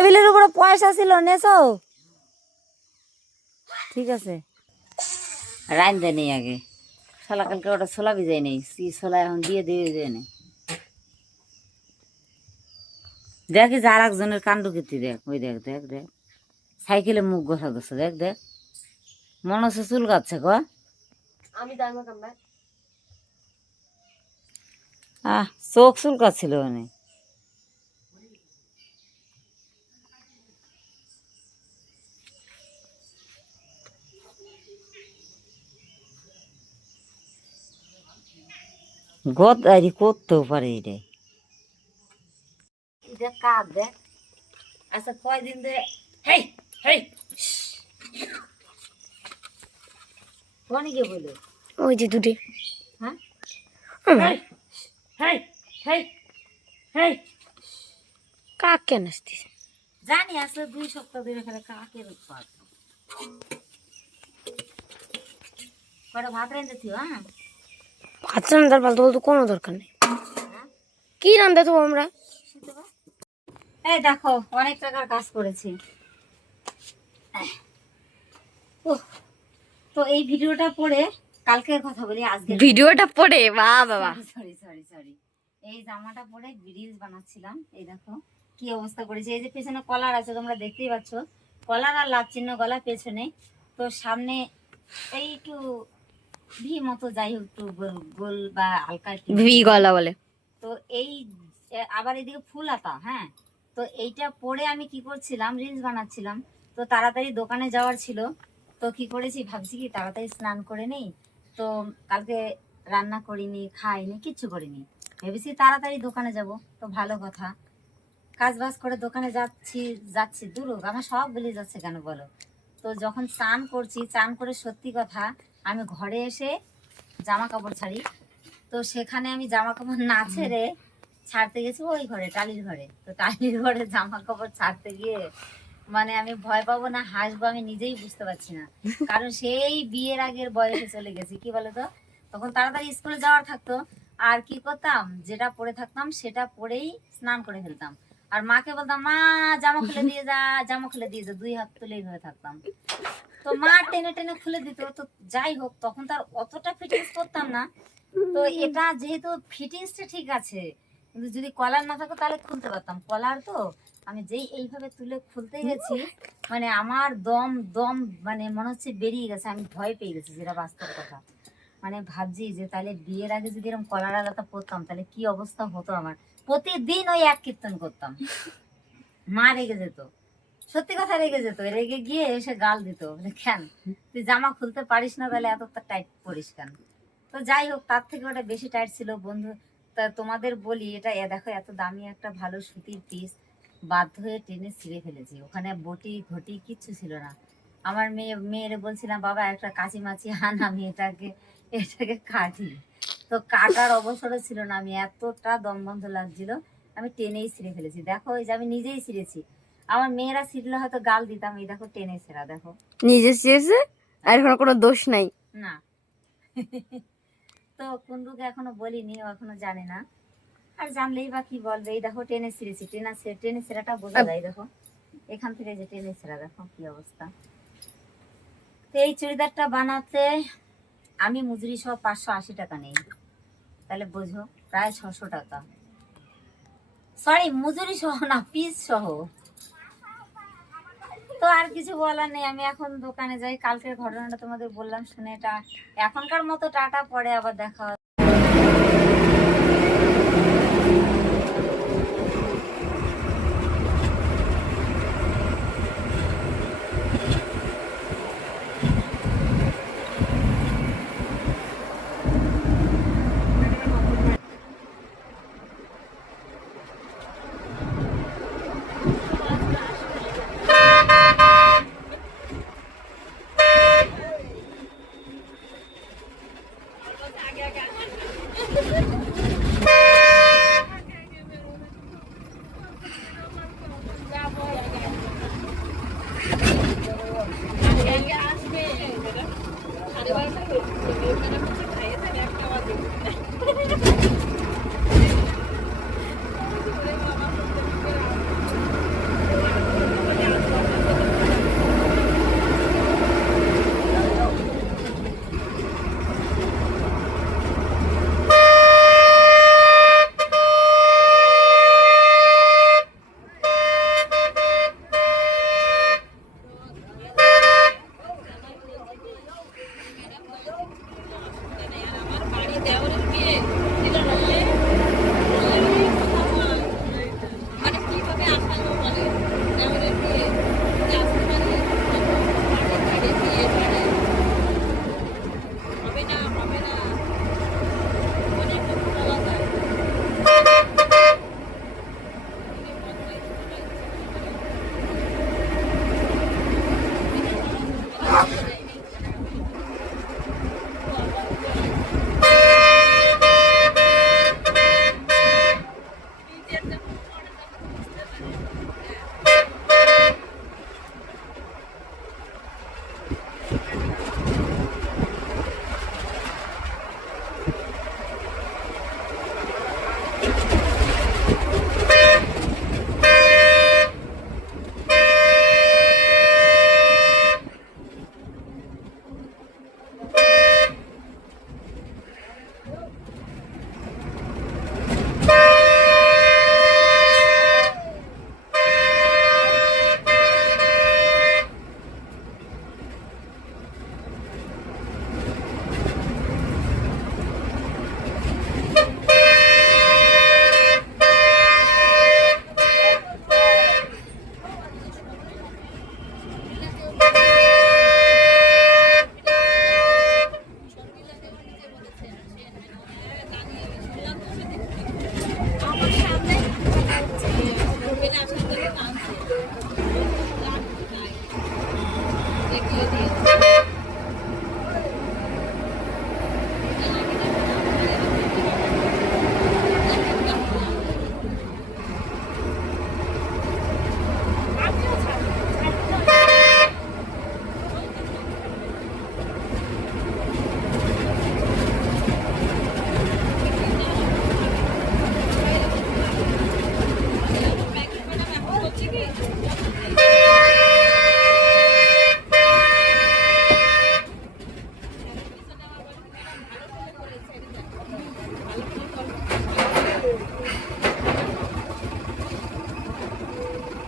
টেবিলের উপরে পয়সা ছিল, নেছো? ঠিক আছে, রাইন দেয় নেই আগে। ছোলা কালকে ওটা ছোলা ভিজাই নেই, ছোলা এখন দিয়ে দিয়ে যায় নেই। দেখি যে আর একজনের কাণ্ড কীর্তি দেখ, ওই দেখ দেখ দেখ, সাইকেলে মুখ ঘষা দিচ্ছে, দেখ দেখ, মনে হচ্ছে চুল কাটছে গ। আমি দাঁড়ানো কামড়া চোখ চুল কাটছিল মানে। গদারি করতেও পারে এটা। দেখ কাক দেখ। আচ্ছা কয়দিন ধরে হেই হেই অনেকে বলো ওই যে দুটি। হ্যাঁ হেই হেই হেই হেই কাক কেন আসতেছে? জানি আসলে 2 সপ্তাহ ধরে খালি কাকের উৎপাত। কটা ভাত রাঁধেছি? হ্যাঁ, ভাত রান্নার ফালতু বলতে কোনো দরকার নেই। কি রান্না তো আমরা? এই দেখো অনেক টাকার কাজ করেছি। তো এই ভিডিওটা পড়ে কালকের কথা বলি, আজকে ভিডিওটা পড়ে বাবা সরি সরি সরি, এই জামাটা পরে রিলস বানাচ্ছিলাম। এই দেখো কি অবস্থা করেছে। এই যে পেছনে কলার আছে, তোমরা দেখতেই পাচ্ছ, কলার আর লাভ চিহ্ন গলা পেছনে। তো সামনে এই একটু ভি মতো, যাই হোক একটু গোল বা হালকা ভি গলা বলে। তো এই আবার এদিকে ফুল হাতা। হ্যাঁ, তো এইটা পরে আমি কি করছিলাম, রিলস বানাচ্ছিলাম। তো তাড়াতাড়ি দোকানে যাওয়ার ছিল, তো কি করেছি ভাবছি কি তাড়াতাড়ি স্নান করে নেই। তো কালকে রান্না করিনি, খাইনি, কিচ্ছু করিনি, ভেবেছি তাড়াতাড়ি দোকানে যাব। তো ভালো কথা, কাজ বাজ করে দোকানে যাচ্ছি দূর হোক, আমার সব ভুলে যাচ্ছে কেন বলো। তো যখন চান করছি, চান করে সত্যি কথা আমি ঘরে এসে জামা কাপড় ছাড়ি। তো সেখানে আমি জামা কাপড় না ছেড়ে ছাড়তে গেছি ওই ঘরে, টালির ঘরে। তো টালির ঘরে জামা কাপড় ছাড়তে গিয়ে মানে আমি ভয় পাবো না হাসবো আমি নিজেই বুঝতে পারছি না। কারণ সেই বিয়ের আগের বয়সে চলে গেছি, কি বলতো, তখন তাড়াতাড়ি স্কুলে যাওয়ার থাকতো। আর কি করতাম, যেটা পরে থাকতাম সেটা পরেই স্নান করে ফেলতাম। আর মাকে বলতাম মা জামা খুলে দিয়ে যা, জামা খুলে দিয়ে যা, 2 হাত তুলে এইভাবে থাকতাম। তো মা টেনে টেনে খুলে দিত। তো যাই হোক, তখন তার অতটা ফিটিংস করতাম না। তো এটা যেহেতু ফিটিংসটা ঠিক আছে, কিন্তু যদি কলার না থাকতো তাহলে খুলতে পারতাম। কলার তো আমি যেই এইভাবে তুলে খুলতে গেছি, মানে আমার দম দম মানে মনে হচ্ছে বেরিয়ে গেছে, আমি ভয় পেয়ে গেছি, যেটা বাস্তব কথা। মানে ভাবছি যে তাহলে বিয়ের আগে যদি এরকম কলার আলাদা পরতাম তাহলে কি অবস্থা হতো আমার। প্রতিদিন ওই এক কীর্তন করতাম, মা রেগে যেত, সত্যি কথা রেগে যেত, রেগে গিয়ে এসে গাল দিত, কেন তুই জামা খুলতে পারিস না, তাহলে এত টাইট পরিস কেন। তো যাই হোক, তার থেকে ওটা বেশি টাইট ছিল বন্ধু। তা তোমাদের বলি, এটা দেখো এত দামি একটা ভালো সুতির পিস, বাধ্য হয়ে টেনে ছিঁড়ে ফেলেছি। ওখানে বটি ঘটি কিচ্ছু ছিল না। আমার মেয়েরে বলছিলাম বাবা একটা কাঁচি মাছি আন, আমি এটাকে কাটি। তো কাটার অবসরও ছিল না, আমি এতটা দম বন্ধ লাগছিল, আমি টেনেই ছিঁড়ে ফেলেছি। দেখো এই যে আমি নিজেই ছিঁড়েছি, আমার মেয়েরা ছিঁড়লে হয়তো গাল দিতাম, এই দেখো টেনে ছেঁড়া, দেখো নিজে চেয়েছে আর এখন কোনো দোষ নাই না। তো কুন্ডুকে এখনো বলিনি, ও এখনো জানে না, আর জানলেই বা কি বলবে। এই দেখো টেনে ছিঁড়েছি, টেনে ছেঁড়াটা বোঝা যায়, দেখো এখান থেকে যে টেনে ছেঁড়া, দেখো কি অবস্থা। তো এই চুড়িদারটা বানাতে আমি মজুরি সহ 580 টাকা নেই, তাহলে বোঝো প্রায় 600 টাকা। সরি, মজুরি সহ না, পিস সহ। তো আর কিছু বলার নেই, আমি এখন দোকানে যাই। কালকের ঘটনাটা তোমাদের বললাম, শুনে এটা এখনকার মতো টাটা, পরে আবার দেখা হবে।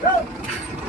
Go!